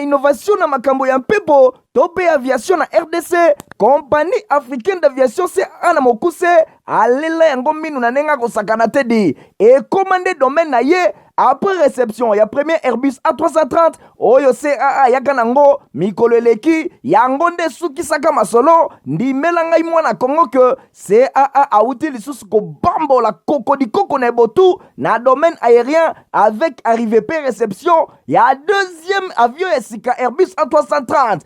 Innovation na makambo ya mpepo tope aviation na RDC. Compagnie africaine d'aviation c'est ana mokuse alela yango minu na nenga kosakana tedi et commandé domaine na ye. Après réception, ya premier Airbus A330, oyo CAA yaka nango, mikolo eleki, yango nde suki saka masolo, ndi melangai mwana Kongo ke CAA auti lisusu ko bambo la koko di koko na botu na domaine aérien avec arrivée pe réception, ya deuxième avion esika Airbus A330.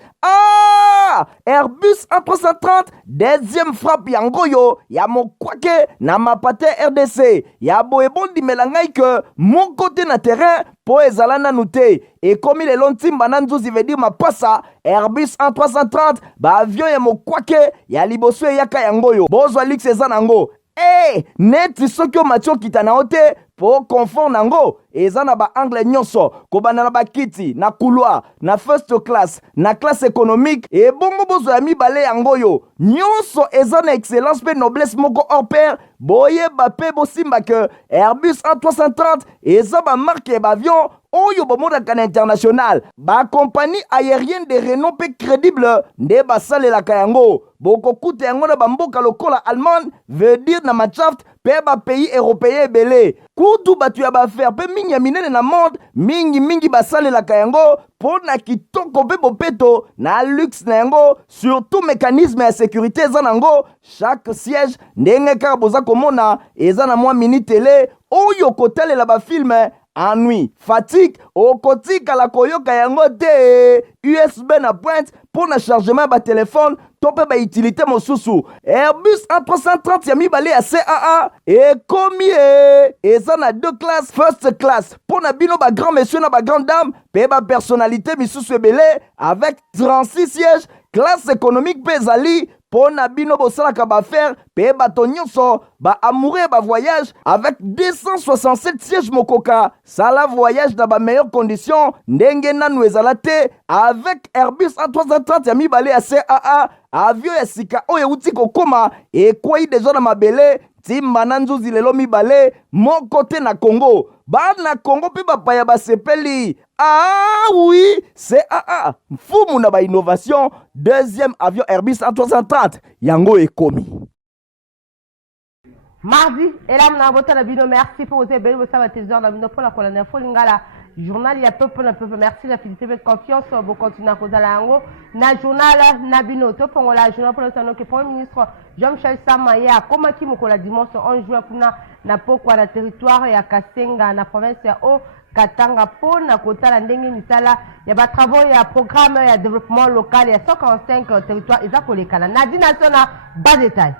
Airbus A330, deuxième frappe yango yo, ya mokwake na mapate RDC, ya boebondi melangai ke moko côté na terrain po ezala nanu te et comme il est lontimba na nzuzi veut dire mapasa Airbus A330 ba avion ya mokwake ya liboso yaka yango yo bozwa lix eza nango neti soki o matio kita na ote po confort nango eza na ba angle nyonso kobana na bakiti na couloir na first class na classe économique et bongo bozo ya mibale yango yo nyonso eza na excellence pe noblesse moko hors pair boyeba pe bosimba ke Airbus A330 eza ba marque ba avion oyo bomodaka na international ba compagnie aérienne de renom pe crédible nde basalelaka yango bokokuta yango na bamboka lokola Allemagne veut dire na Matshaft pe ba pays européen ebele kutu batu ya baaffaire pe mingi ya minene na monde mingi basalelaka yango po na kitoko pe bopeto na luxe na yango surtout mécanisme ya sécurité eza nango chaque siège ndenge kaka boza komona eza na mwa mini télé oyo kotalela bafilme ennui, fatigue, okotika la koyoka yango te USB na pointe pour na chargement ba téléphone tope ba utilité mosusu Airbus A330 ya mibale ya CAA et combien eza na deux classes first class pour na bino ba grand monsieur na ba grande dame pe ba personnalité misusu ebele avec 36 sièges classe économique pe ezali po na bino bosalaka baaffaire pe bato nyonso ba amoureux ba voyage avec 267 sièges mokoka sala voyage na ba meilleures conditions ndenge nanu ezala te avec Airbus A330 ya mibale ya CAA avion ya sika oyo uti kokoma ekwei deja na mabele timba na nzuzi lelo mibale moko te na Congo bana Congo pe bapaya basepeli oui CAA mfumu na ba innovation deuxième avion Airbus A330 yango ekomi mardi et là on a voté la vidéo merci pour vous aider vous savez télévision la vidéo pour la colonne info lingala journal ya peuple na peuple merci la fidélité et confiance vous continuez à causer la ngo na journal na bino to pongo la journal pour le salon que premier ministre Jean-Michel Samaya comme qui moko la dimanche 11 juin kuna na pokwa na territoire ya Kasenga na province ya O Katanga po na kotala ndenge misala ya ba travaux ya programme ya développement local ya 145 territoires eza kolekana na dinasona bas détail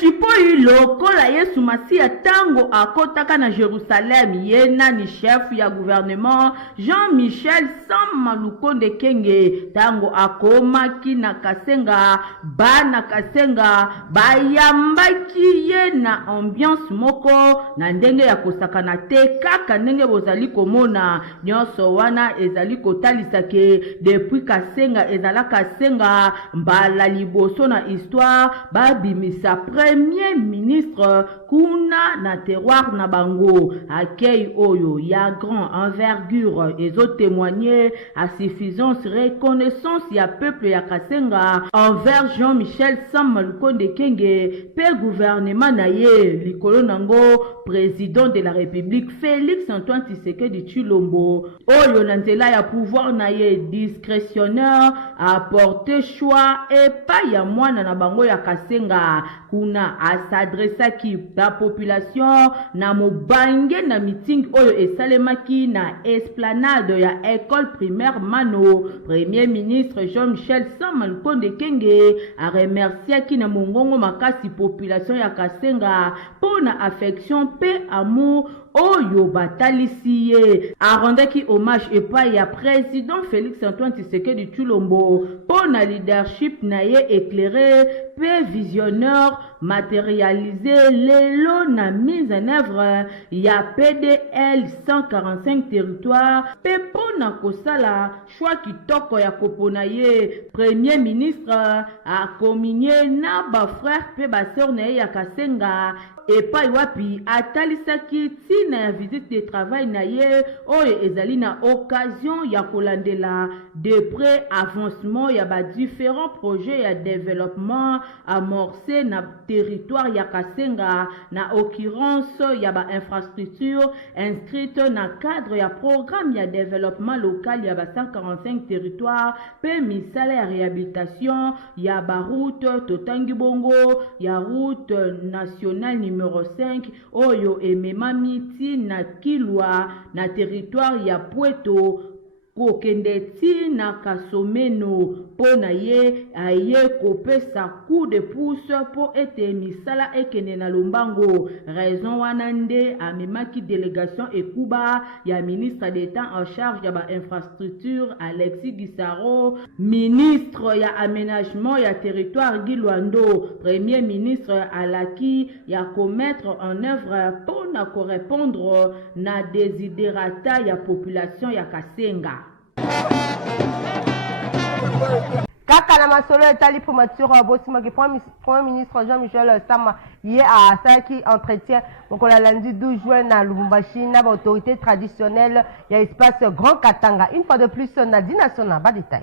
Chipoi lokola Yesu Masia tango akotaka na Jerusalem ye nani chef ya gouvernement Jean-Michel Samalukonde Kenge tango akomaki na Kasenga bana Kasenga bayambaki ye na ambiance moko na ndenge ya kosakana te kaka ndenge bozali komona nyonso wana ezali kotalisa ke depuis Kasenga ezala Kasenga mbala liboso na histoire babimisa premier ministre kuna na terroir na bango accueil oyo ya grand envergure ezo témoigner à suffisance reconnaissance ya peuple ya Kasenga envers Jean-Michel Samalukonde Kenge pe gouvernement na ye likolo nango président de la République Félix Antoine Tshisekedi Tshilombo oyo na nzela ya pouvoir na ye discrétionnaire apporter choix et pas ya mwana na bango ya Kasenga kuna s'adressaki la population na mobange na meeting oyo esalemaki na esplanade ya école primaire Mano premier ministre Jean-Michel Samalukonde Kenge a remerciaki na mongongo makasi population ya Kasenga pona affection pe amour oyo batalisi ye arondaki hommage epai ya président Félix Antoine Tshisekedi Tshilombo pona leadership na ye éclairé pe visionnaire matérialisé lelo na mise en œuvre ya PDL 145 territoires pe pona kosala choix kitoko ya kopona ye premier ministre a communié na ba frère pe ba sœur na ye ya Kasenga epai wapi atalisaki tina ya visite de travail na ye oyo ezali na occasion ya kolandela de près avancement ya ba différents projets ya développement amorcé na territoire ya Kasenga, na occurrence ya ba infrastructure inscrite na cadre ya programme ya développement local ya ba 145 territoires pe misala ya réhabilitation ya ba route totangi bongo ya route nationale numéro 5 oyo emema miti na Kilwa na territoire ya Pweto kokende tina Kasomeno pona ye aye kopesa coup de pouce po ete misala ekene na Lombango. Raison wana nde amemaki délégation ekuba ya ministre d'État en charge ya ba infrastructure Alexis Gisaro, ministre ya aménagement ya territoire Guy Luando, premier ministre alaki ya komettre en œuvre pona ko répondre na desiderata ya population ya Kasenga. Kaka na masolo etali primature bosima ke premier ministre Jean-Michel Sama ye a saki entretien mokola lundi 12 juin na Lubumbashi na autorité traditionnelle ya espace Grand Katanga. Une fois de plus Nadine National ba détail.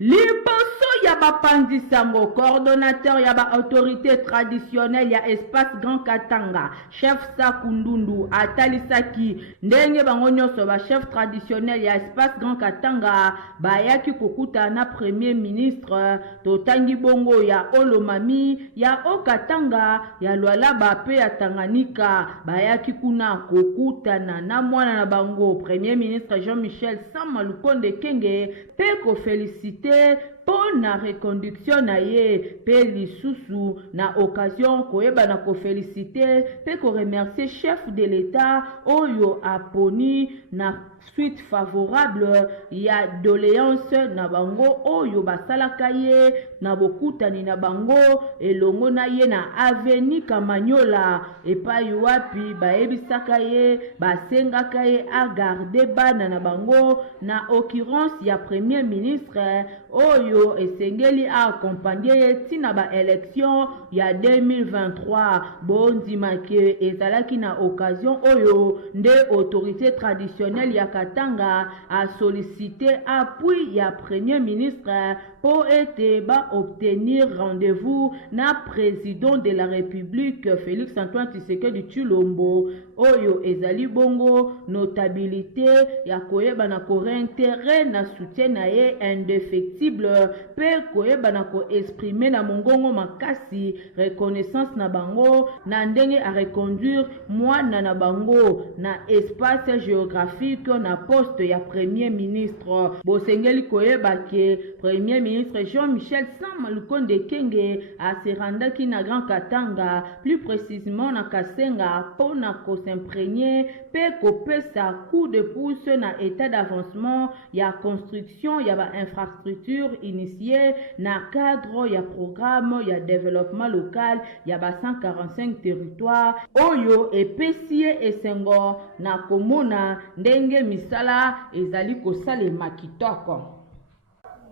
Liboso ya bapandi sango coordonnateur ya ba autorité traditionnelle ya espace Grand Katanga chef Sakundundu atalisaki ndenge bango nyonso ba chef traditionnel ya espace Grand Katanga bayaki kokuta na premier ministre totangi bongo ya Olomami ya Okatanga ya Lualaba pe ya Tanganyika bayaki kuna kokuta na mwana na bango premier ministre Jean-Michel Sama Lukonde Kenge pe ko féliciter pour na reconduction na ye pe lisusu na occasion koyeba na ko féliciter pe ko remercier chef de l'État oyo aponi na suite favorable ya doléance na bango oyo basalaka ye na bokutani na bango elongo na ye na aveni Kamanyola epai wapi bayebisaka ye basengaka ye a garder bana na bango na occurrence ya premier ministre oyo esengeli a accompagner ye tina ba élection ya 2023 bondimake ezalaki na occasion oyo nde autorité traditionnelle ya Katanga a sollicité appui ya premier ministre pour ete ba obtenir rendez-vous na président de la République Félix Antoine Tshisekedi Tshilombo oyo ezali bongo notabilité ya koyeba na ko réintérêt na soutien na ye indéfectible pe koyeba na ko exprimer na mongongo makasi reconnaissance na bango na ndenge a reconduire mwana na bango na espace géographique na poste ya premier ministre bosengeli koyeba ke premier ministre Jean-Michel Sama Lukonde Kenge a se randaki na Grand Katanga plus précisément na Kasenga pour na ko s'imprégner pe kopesa coup de pouce na état d'avancement ya construction ya ba infrastructure initiée na cadre ya programme ya développement local ya ba 145 territoires oyo epesie esengo na komona ndenge misala ezali kosalema kitoko.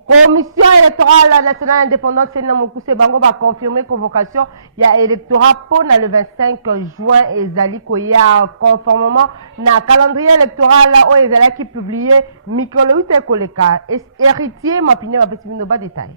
Commission électorale nationale indépendante Sena Mokuse Bango va confirmer convocation il y a électorat pour le 25 juin ezali koya conformément na calendrier électoral où ezali qui publié mikolo ute koleka héritier mapine mapesibino ba détail.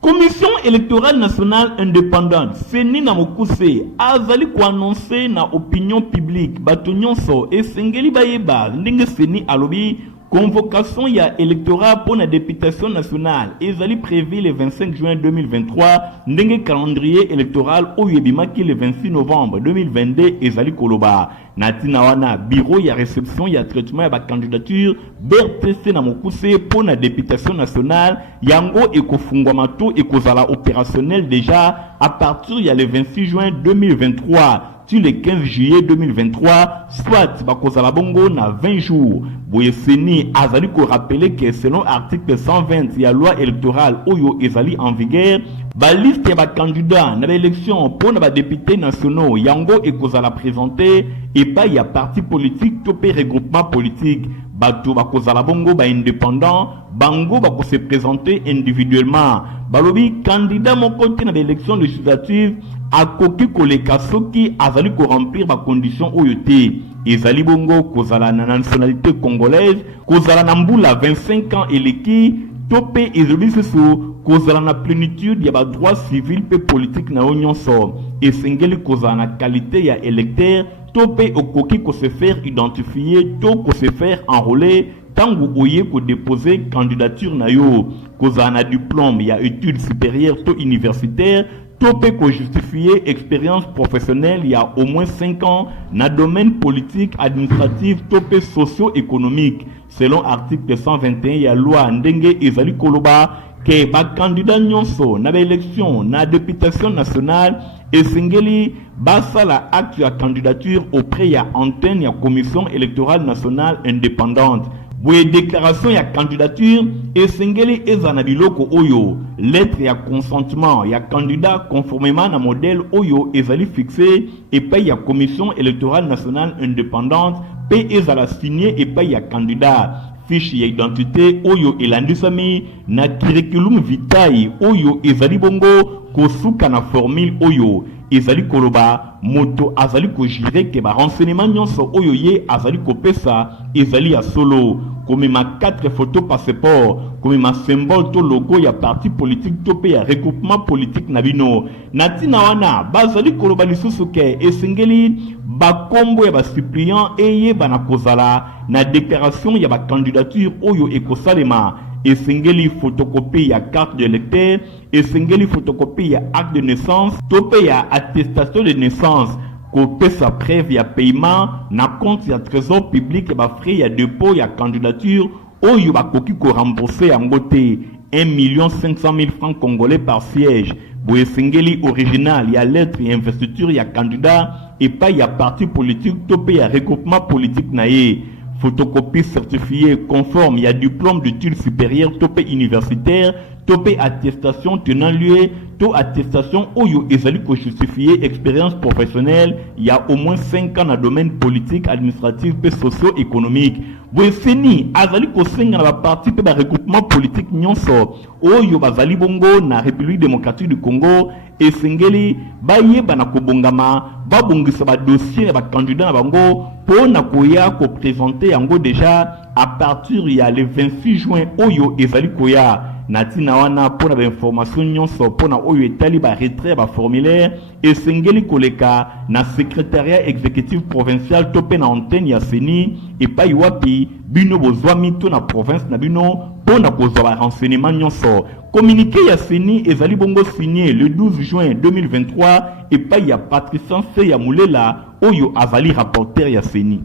Commission électorale nationale indépendante Seni na Mokuse azali ko annoncer na opinion publique bato nyonso esengeli bayeba ndenge Seni alobi convocation ya électorat pour la députation nationale ezali prévu le 25 juin 2023 ndenge calendrier électoral oyebimaki le 26 novembre 2022 ezali koloba natina wana bureau ya réception ya traitement ya ba candidature BRTC na Mokuse pour la députation nationale yango ekofungwa mato ekozala opérationnel déjà à partir ya le 26 juin 2023 sur le 15 juillet 2023, soit bakozala bongo na 20 jours. Boyeseni azali ko rappeler que selon article 120 ya loi électorale oyo ezali en vigueur, ba liste ya ba candidat na l'élection pour na ba députés nationaux yango ekozala présenter et pas ya parti politique topé regroupement politique. Bato bakozala bongo ba indépendant, bango bako se présenter individuellement. Balobi candidat mon côté na l'élection législative akoki koleka soki azali ko remplir ba condition oyo te. Ezali bongo kozala na nationalité congolaise, kozala na mbula 25 ans eleki, tope ezali susu kozala na plénitude ya ba droit civil pe politique na nyonso. Esengeli kozala na qualité ya électeur, tope okoki ko se faire identifier, to ko se faire enrôler tango oye ko déposer candidature na yo. Kozala na diplôme ya études supérieures to universitaires, tope ko justifier expérience professionnelle il y a au moins 5 ans na domaine politique, administratif, tope socio-économique. Selon article 121 ya loi ndenge ezali koloba ke ba candidat nyonso na ba élection na députation nationale esengeli basala acte ya candidature auprès ya antenne ya commission électorale nationale indépendante. Boye déclaration ya candidature esengeli ezana biloko oyo lettre ya consentement ya candidat conformément na modèle oyo ezali fixé et paye ya commission électorale nationale indépendante pe ezala signé et paye ya candidat fiche ya identité oyo elandisami na curriculum vitae oyo ezali bongo kosuka na formule oyo ezali koloba moto azali ko jire ke ba renseignement nyonso oyo ye azali kopesa ezali ya solo comme ma 4 photos passeport comme ma symbole to logo ya parti politique to pe ya regroupement politique na bino natina wana bazali koloba lisusu ke esengeli bakombo ya ba suppliant eye bana kozala na déclaration ya ba candidature oyo ekosalema esengeli photocopie ya carte de lecteur, esengeli photocopie ya acte de naissance, tope ya attestation de naissance, kope sa preuve ya paiement na compte ya trésor public ba frais ya dépôt ya candidature oyo bakoki ko rembourser yango te 1 500 000 francs congolais par siège. Bo esengeli original ya lettre ya investiture ya candidat et pas ya parti politique tope ya regroupement politique na ye. Photocopie certifiée conforme, il y a diplôme d'études supérieures, topé universitaire, topé attestation tenant lieu, to attestation oyo ezali ko justifier expérience professionnelle, il y a au moins 5 ans dans le domaine politique, administratif et socio-économique. Boeseni azali ko senga na parti pe ba regroupement politique nyonso oyo bazali bongo na République démocratique du Congo esengeli bayeba na kobongama babongisa ba dossier ba candidat na bango pour na koya ko présenter yango déjà à partir ya le 26 juin oyo ezali koya natina wana pour na information nyonso pour na oyo etali ba retrait ba formulaire esengeli koleka na secrétariat exécutif provincial topé na antenne ya Seni et pa iwapi bino bozwami to na province na bino pour na kozwa ba renseignement nyonso. Communiqué ya Seni ezali bongo signé le 12 juin 2023 et pa ya Patricia ya Moulela oyo azali rapporteur ya Seni.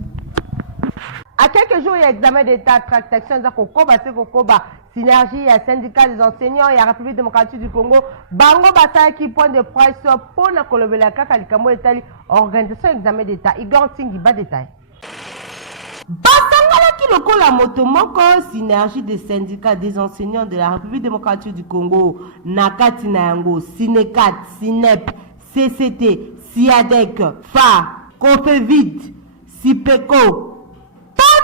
À quelques jours, il y a examen d'état, tractation, synergie, il y a syndicat des enseignants, il y a République démocratique du Congo, Bango Bataille qui point de presse pour la Kolobelaka, Kalikamo Etali, organisation examen d'état. Igor Tingi, bas détail. Basangala qui loko la motomoko, synergie des syndicats des enseignants de la République démocratique du Congo, Nakati Nayango, Sinekat, Sinep, CCT, Siadec, FA, Confevid, Sipeco,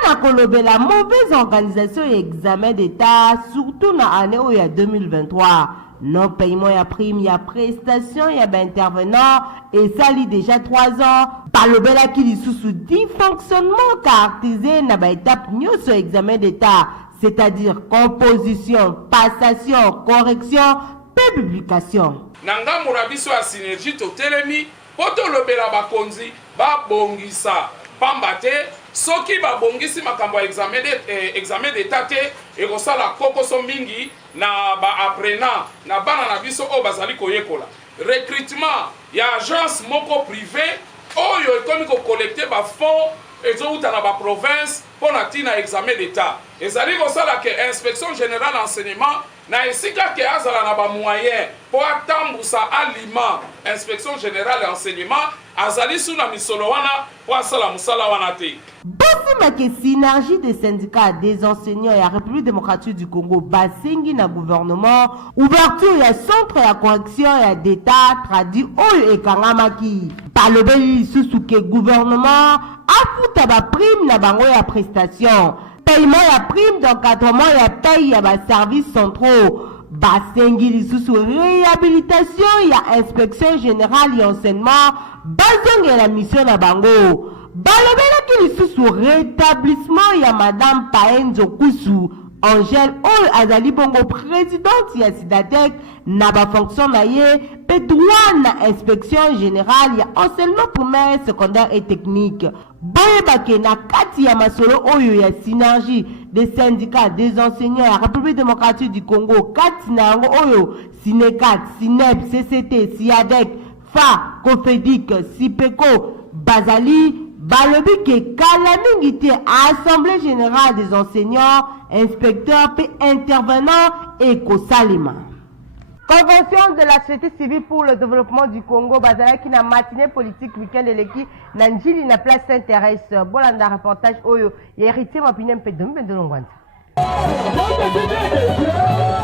na kolobela mauvaise organisation et examen d'état surtout na année où il y a 2023 non paiement ya prime ya prestation ya ba intervenant et ça lit déjà 3 ans balobela qui sous dysfonctionnement caractérisé na ba étape nyoso examen d'état c'est-à-dire composition passation correction pe publication nanga murabiso ya synergie to telemi poto lobela bakonzi ba bongisa pambate soki babongisi makambo ya examen d'état te ekosala kokoso mingi na ba-apprenant na bana na biso oyo bazali koyekola recrutement ya agence moko privé oyo ekomi kocollecte bafond ezouta na baprovince mpo na ntina examen d'état ezali kosala ke inspection générale enseignement na esika ke azala na bamoyen mpo atambusa aliment inspection générale enseignement azali suna misolo wana po asala mosala wana te. Basimake synergie des syndicats des enseignants et la République démocratique du Congo basingi na gouvernement ouverture ya centre ya correction ya d'état traduit oyo ekangamaki balobeli lisusu ke gouvernement afuta ba prime na bango ya prestation paiement ya prime d'encadrement ya paye ya ba services centraux basengi lisusu réhabilitation ya inspection générale ya enseignement bazongela mission na bango. Balobelaki lisusu rétablissement ya madame Paenzo Kusu Angèle oyo azali bongo présidente ya Sidatec na ba fonction na ye pe droit na inspection générale ya enseignement primaire, secondaire et technique. Boyebake na kati ya masolo oyo ya synergie des syndicats des enseignants ya République démocratique du Congo, kati na yango oyo Sinecat, Sinep, CCT, Siadec, FA, Cofedic, Sipeco, Bazali balobi ke kala mingi te Assemblée générale des enseignants, inspecteurs et intervenants et Kosalima. Convention de la société civile pour le développement du Congo, bazala qui na matinée politique week-end de l'équipe, Nanjili na place Saint-Thérèse, bolanda reportage oyo, héritier mapinem pe dombe de Longwanta.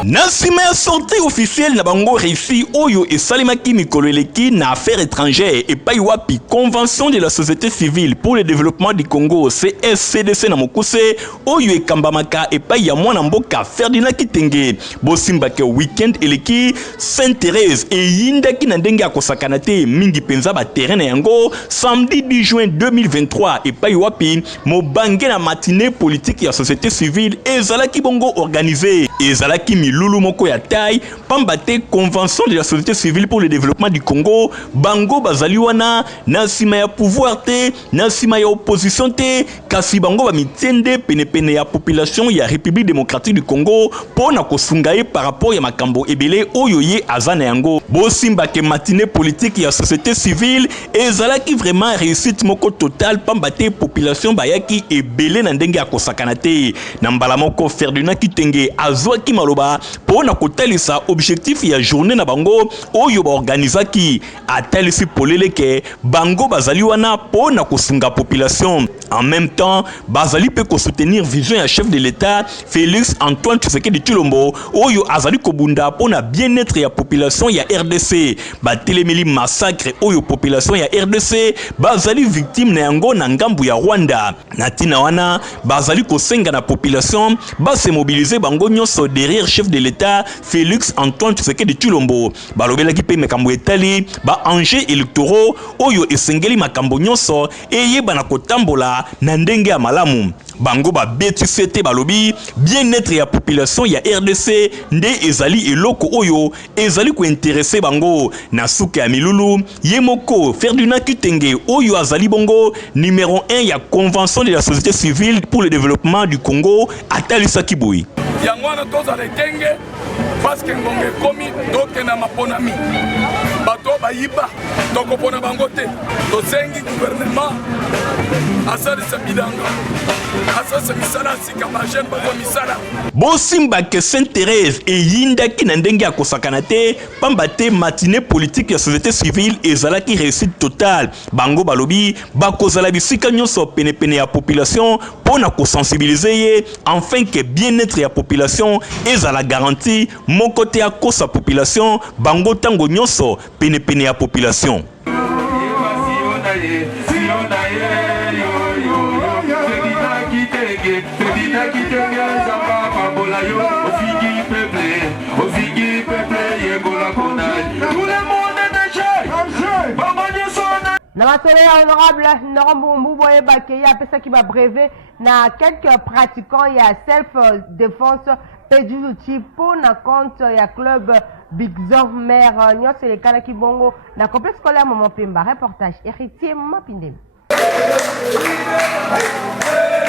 Nasima ya sortie officielle na bango réussi oyo et salimaki mikolo eleki na affaires étrangères et pa wapi convention de la société civile pour le développement du Congo CSCDC na mokuse oyo e kambamaka et pa ya mwana mboka Ferdinand Kitenge bosimba ke weekend eleki Saint-Thérèse et yindaki na ndenge akosakana te mingi penza ba terrain na yango samedi 10 juin 2023 et pa wapi mobange na matinée politique ya société civile ezalaki bongo organisé ezalaki milulu moko ya taille pambate convention de la société civile pour le développement du Congo bango bazali wana na sima ya pouvoir te na sima ya opposition te kasi bango ba mitende pene ya population ya République démocratique du Congo pona kosungaye par rapport ya makambo ebele oyo ye azana yango bosimba ke matinée politique ya société civile ezalaki vraiment réussite moko total pambate population bayaki ebele na ndenge ya kosakana te na mbala moko Ferdinand Kitenge azwaki maloba pona kotalisa objectif ya journée na bango oyo ba organizaki atalisi poleleke bango bazali wana pona kosunga population en même temps bazali pe ko soutenir vision ya chef de l'état Félix Antoine Tshisekedi Tshilombo oyo azali kobunda pona bien-être ya population ya RDC ba telemeli massacre oyo population ya RDC bazali victime na yango na ngambu ya Rwanda na tina wana bazali kosenga na population ba se mobiliser bango nyonso derrière chef de l'état Félix Antoine Tshisekedi Tshilombo balobelaki pe mekambo etali ba enjeux électoraux oyo esengeli makambo nyonso eyeba na kotambola na ndenge ya malamu bango ba betise te balobi bien-être ya population ya RDC nde ezali eloko oyo ezali ko intéresser bango na suka ya milulu yemoko Ferdinand Kitenge oyo azali bongo numéro 1 ya convention de la société civile pour le développement du Congo atalisa kiboui yangwana tozala etenge parce que ngonge komi doke na maponami bato bayiba tokopona bango te tosengi gouvernement asalisa bilanga asalisa misala asika bajene bazwa misala bosimba ke Saint-Thérèse eyindaki na ndenge ya kosakana te pamba te matinée politique ya société civile ezalaki réussite totale bango balobi bakozala bisika nyonso pene ya population pona kosensibiliser ye afin que bien-être ya population ezala garantie moko te akosa population bango tango nyonso pene ya population Na masolo ya honorable Norombu Boyeba Keya apesa ki ba brevet na quelques pratiquants ya self défense peduti pour na compte ya club Big Zor Mère nyonso lekana ki bongo na complexe scolaire Maman Pemba. Reportage héritier Mapindem.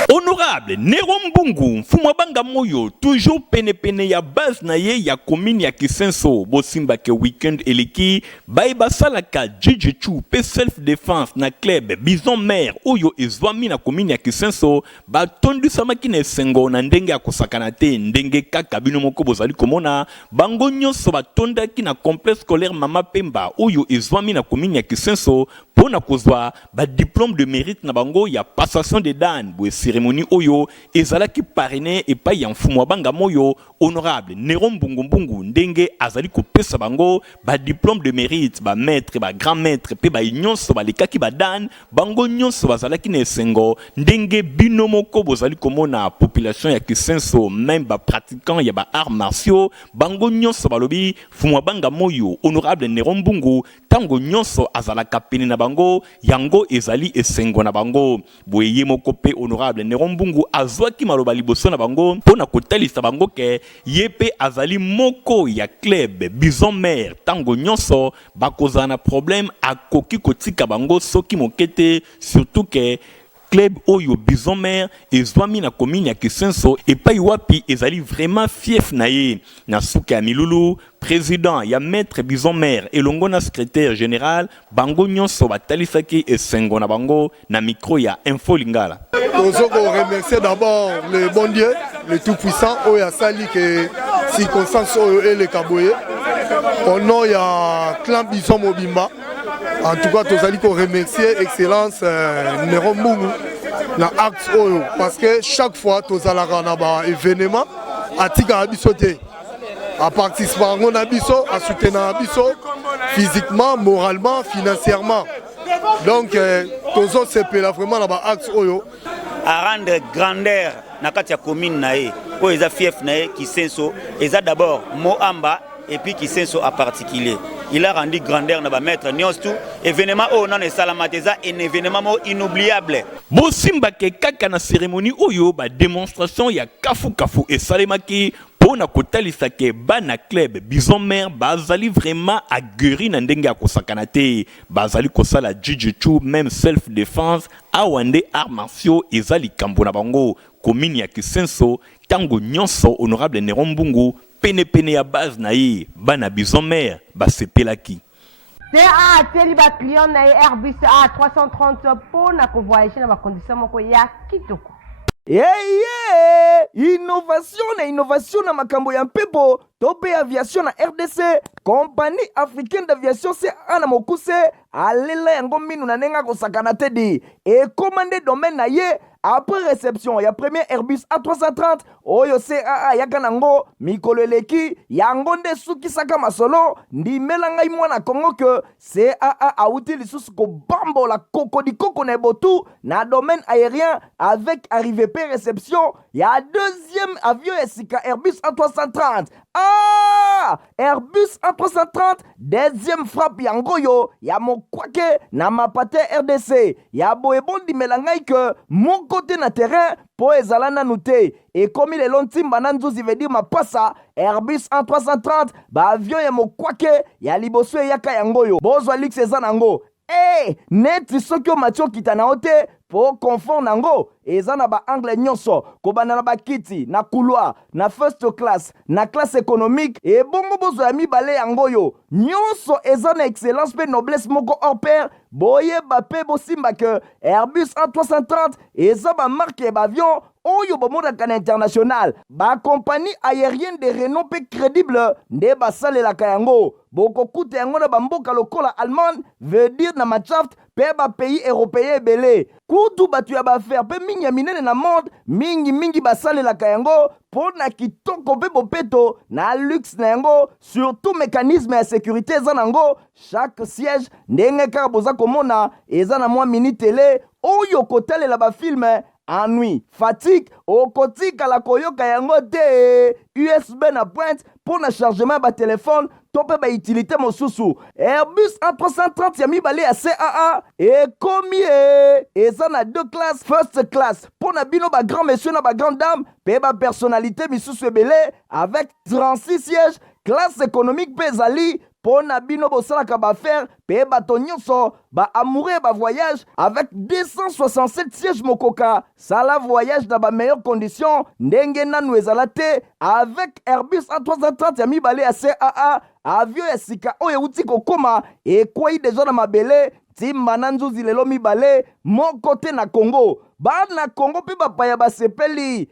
Honorable Nero Mbungu mfumwa banga moyo toujours pene ya base na ye ya commune ya Kisenso bosimba ke weekend eleki baiba salaka jijichu pe self defense na club Bison Mère oyo ezwami na commune ya Kisenso batondu samaki na esengo na ndenge ya kosakana te ndenge kaka bino moko bozali komona bango nyonso batondaki na complexe scolaire Mama Pemba oyo ezwami na commune ya Kisenso pona kozwa ba diplôme de mérite na bango ya passation de dan bo cérémonie oyo oyo ezalaki parrainé epai ya mfumu wa banga moyo honorable Nero Mbungu ndenge azali kopesa bango ba diplôme de mérite ba maître ba grand maître pe ba nyonso balekaki badan bango nyonso bazalaki na esengo ndenge bino moko bozali komona population ya Kisenso même ba pratiquant ya ba arts martiaux bango nyonso balobi mfumu wa banga moyo honorable Nero Mbungu tango nyonso azalaka pene na bango yango ezali esengo na bango boye moko pe honorable Nero Mbungu azwaki maloba liboso na bango pona kotalisa bango ke yepe azali moko ya club Bison Mer tango nyonso bakozana problème akoki kotika bango soki mokete surtout ke club oyo Bison Mer ezwami na commune ya Kisenso epai wapi ezali vraiment fief na ye na suka ya milulu président ya maître Bison Mer elongo na secrétaire général bango nyonso batalisaki esengo na bango na micro ya Info Lingala. Nous remercier d'abord le bon Dieu, le Tout-Puissant, où il y a sali que circonstance et le Kaboye. Au nom il y a clan Bison Mobimba. En tout cas, nous allons remercier Excellence Nero Mbungu dans l'acte parce que chaque fois nous allons avoir un événement à Tika Abisote. À participer à Abiso, à soutenir Abiso physiquement, moralement, financièrement. Donc, nous allons vraiment dans l'acte à rendre grandeur na kati ya commune na ye o eza fief na ye Kisenso eza d'abord Moamba et puis Kisenso en particulier il a rendu grandeur na ba maître nyonso événement o non esalamatiza un événement inoubliable bosimba ke kaka na cérémonie oyo ba démonstration ya kafu esalemaki pona kotalisa ke bana club Bison Mer bazali vraiment aguerri na ndenge ya kosakana te bazali kosala jiu-jitsu même self défense awande arts martiaux ezali kambo na bango commune ya Kisenso tango nyonso honorable Nero Mbungu pene ya base na ye bana Bison Mer basepelaki. CA teli ba client na Airbus A330 pour na ko voyager na ba condition moko ya kitoko. Innovation na makambo ya mpepo tope aviation na RDC compagnie africaine d'aviation CA na mokuse alela yango minu na nenga kosakana te di et commandé domaine na ye après réception ya premier Airbus A330 oyo CAA yaka nango mikolo eleki yango nde sukisaka masolo ndimela ngai mwana Kongo ke CAA auti lisusu kobambola koko na ebotu na domaine aérien avec arrivée pe réception ya deuxième avion ya sika Airbus A330 Airbus A330 deuxième frappe yango yo ya mokwake na mapate RDC ya boyebondi melangai ke mon côté na terrain po ezala nanu te et comme le lontimba na nzuzi veut dire mapasa Airbus A330 ba avion ya mokwake ya liboso yaka yango yo bozwa lix eza nango neti soki o matio kita na ote po confort nango eza na ba angle nyonso kobanda na bakiti na couloir na first class na classe économique et bongo bozwa mibale yango yo nyonso eza na excellence pe noblesse moko hors pair boyeba pe bosimba ke Airbus A330 eza ba marque ba avion oyo bomodaka na international ba compagnie aérienne de renom pe crédible nde basalelaka yango bokokuta yango na bamboka lokola Allemagne veut dire na Machaft pe ba pays européen ebele kutu batu ya baaffaire pe mingi ya minene na monde mingi basalelaka yango po na kitoko pe bopeto na luxe na yango surtout mécanisme ya sécurité eza nango chaque siège ndenge kaka boza komona eza na mwa mini télé oyo kotalela bafilme ennui, fatigue, okotika la koyoka yango te USB na pointe pour na chargement ba téléphone tope ba utilité mosusu Airbus A330 ya mibale ya CAA et combien eza na deux classes first class pour na bino ba grand monsieur na ba grande dame pe ba personnalité misusu ebele avec 36 sièges classe économique pe ezali pour na bino bosalaka ba faire pe bato nyonso ba amoureux ba voyage avec 267 sièges mokoka sala voyage dans ba meilleures conditions ndenge nanu ezala te avec Airbus A330 ya mibale ya CAA avion ya sika oyo uti kokoma ekwei deja na mabele timba na nzuzi lelo mibale moko te na Congo bana Congo pe bapaya basepeli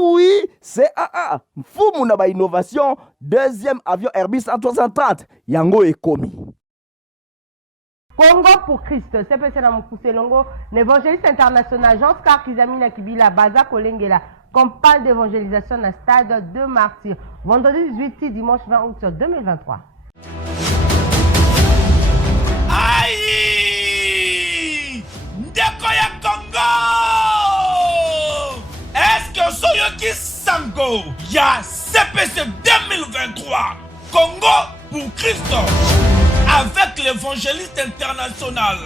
oui CAA mfumu na ba innovation deuxième avion Airbus A330 yango ekomi Congo pour Christ. C'est peut-être dans mon longo. L'évangéliste international Jean-Scar Kizamina Kibila Baza Kolengela. Campagne d'évangélisation à stade de martyrs. Vendredi 18 et dimanche 20 août 2023. Aïe! Ndekoya Congo! Est-ce que Soyoki Sango ya CPC 2023 Congo pour Christ avec l'évangéliste international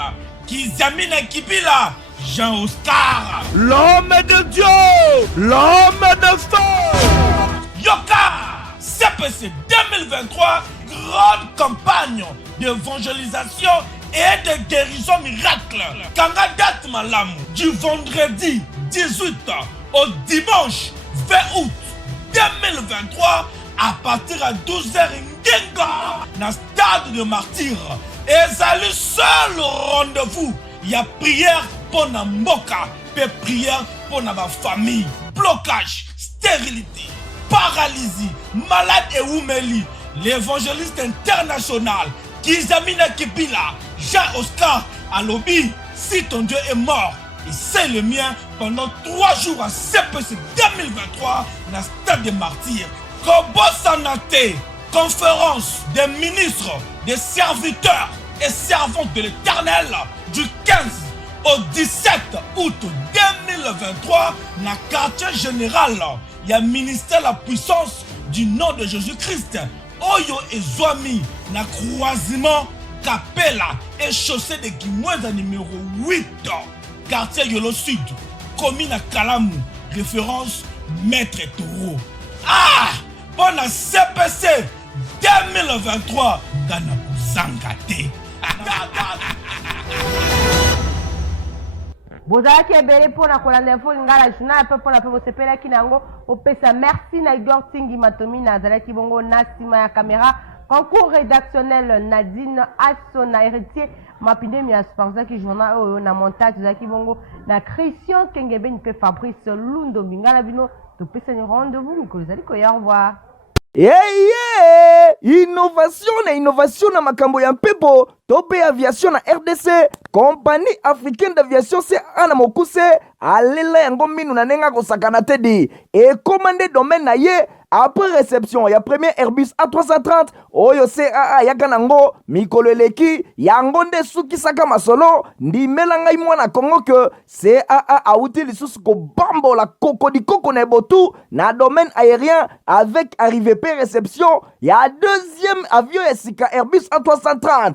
Kizamina Kibila Jean-Oscar, l'homme de Dieu, l'homme de feu. Yoka, CPC 2023, grande campagne d'évangélisation et de guérison miracle. Kanga date malam du vendredi 18 au dimanche 20 août 2023 à partir de 12h Ngenga dans stade de martyrs. Et c'est le seul rendez-vous. Il y a prière pour na mboka, et prière pour na famille. Blocage, stérilité, paralysie, malade et oumeli. L'évangéliste international Kizamina Kibila Jean-Oscar Alobi, si ton Dieu est mort, et c'est le mien pendant 3 jours à CPC 2023 dans le stade des martyrs. Kobo Sanate, conférence des ministres, des serviteurs et servantes de l'Éternel du 15 au 17 août 2023 dans le quartier général. Il y a ministère la puissance du nom de Jésus-Christ. Oyo et Zwami na croisement Capella et chaussée de Guimoueza numéro 8, quartier Yolo Sud, commune à Kalamou, référence Maître Taureau. Ah! Bon à CPC 2023, Gana Zangate. Bozalaki ebele mpona kolanda info lingala journal pe mpona pe bosepelaki nango opesa merci na Igor Tingi Matomi na azalaki bongo na nsima ya kamera concours rédactionnel Nadine Asso na héritier mapinde mi asparzaki journal oyo na montage ezalaki bongo na Christian Kengebeni pe Fabrice Lundo bingala bino topesani rendez-vous mikolo ezali koya au revoir. Innovation na makambo ya mpepo tope aviation na RDC compagnie africaine d'aviation c'est ana mokuse alela yango minu na nenga kosakana te di et commandé domaine na ye après réception ya premier Airbus A330 oyo CAA yaka nango mikolo eleki yango nde sukisaka masolo ndimela ngai mwana Kongo que CAA auti lisusu kobambola koko na ebotu na domaine aérien avec arrivée pe réception ya deuxième avion ya sika Airbus A330.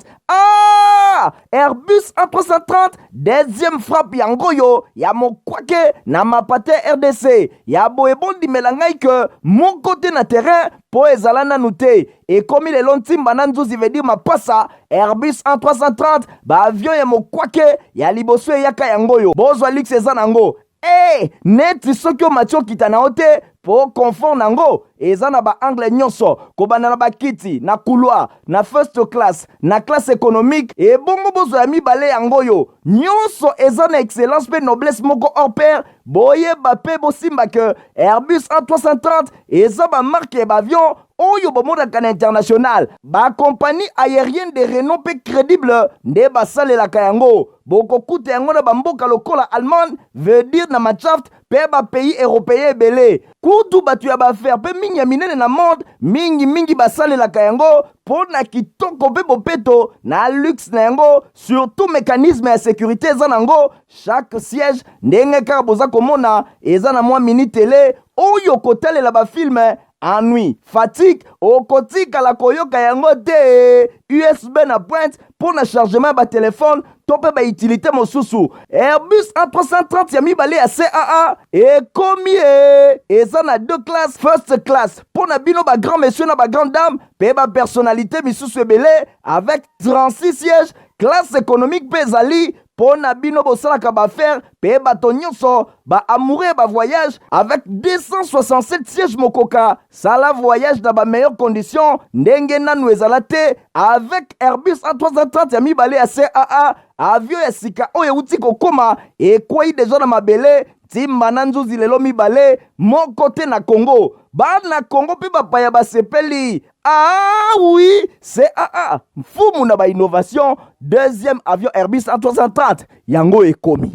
Airbus A330 deuxième frappe yango yo ya mokwake na mapate RDC ya boebondi melangai que mon côté na terrain po ezala nanu te et comme le lontimba na nzuzi veut dire mapasa Airbus A330 ba avion ya mokwake ya liboso yaka yango yo bozwa lix eza nango neti soki o matio kita na ote po confort nango eza na ba angle nyonso kobanda na bakiti na couloir na first class na classe économique et bongo bozwa mibale yango yo nyonso eza na excellence pe noblesse moko hors pair boyeba pe bosimba que Airbus A330 eza ba marque ba avion oyo bomodaka na international ba compagnie aérienne de renom pe crédible nde basalelaka yango bokokuta yango na bamboka lokola Allemagne veut dire na Machaft pe ba pays européen ebele kutu batu ya baaffaire pe mingi ya minene na monde mingi basalelaka yango po na kitoko pe bopeto na luxe na yango surtout mécanisme ya sécurité eza nango chaque siège ndenge kaka boza komona eza na mwa mini télé oyo kotalela bafilme ennui, fatigue, okotika la koyoka yango te USB na pointe pour na chargement ba téléphone tope ba utilité mosusu Airbus A330 ya mibale ya CAA et combien eza na deux classes first class pour na bino ba grand monsieur na ba grande dame pe ba personnalité misusu ebele avec 36 sièges classe économique pe ezali pour na bino bosalaka ba faire pe bato nyonso ba amoureux ba voyage avec 267 sièges mokoka sala voyage dans ba meilleures conditions ndenge nanu ezala te avec Airbus A330 ya mibale ya CAA avion ya sika oyo uti kokoma ekwei deja na mabele timba na nzuzi lelo mibale moko te na Congo. Bana Congo pe bapaya basepeli. Ah oui, c'est mfumu na ba innovation. Deuxième avion Airbus A330 yango ekomi.